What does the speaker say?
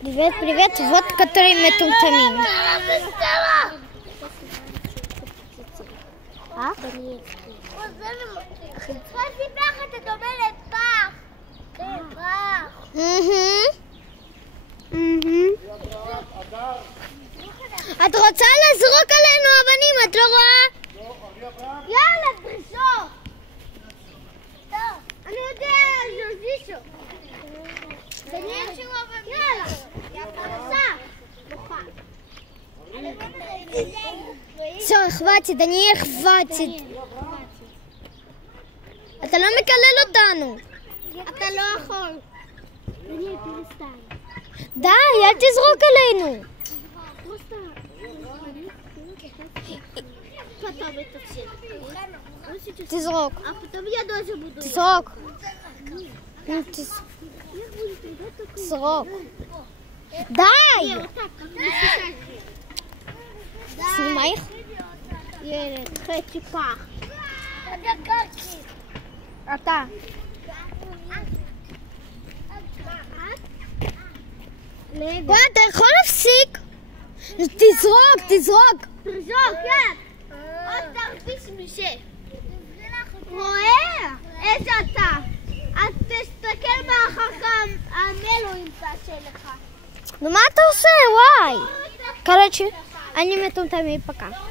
Привет, вот которые метумтамим. את רוצה לזרוק עלינו אבנים, את לא רואה? יאללה, תזרוק. אני יודע, זוזישו. יאללה. Все, хватит, Даниэль, хватит. אתה לא מקלל אותנו. אתה לא יכול. דניאל, תרסתן. די, אל תזרוק עלינו. תזרוק. תזרוק. תזרוק. די! סנימה איך? ילד, חצי פח. אתה. וואי, אתה יכול להפסיק? תזרוק, תזרוק. תזרוק, כן. עוד תרביס משה. רואה? איזה אתה? אז תסתכל מאחר כך המלו ימצא שלך. נו מה אתה עושה? וואי. короче, אני מטומטמים, пока.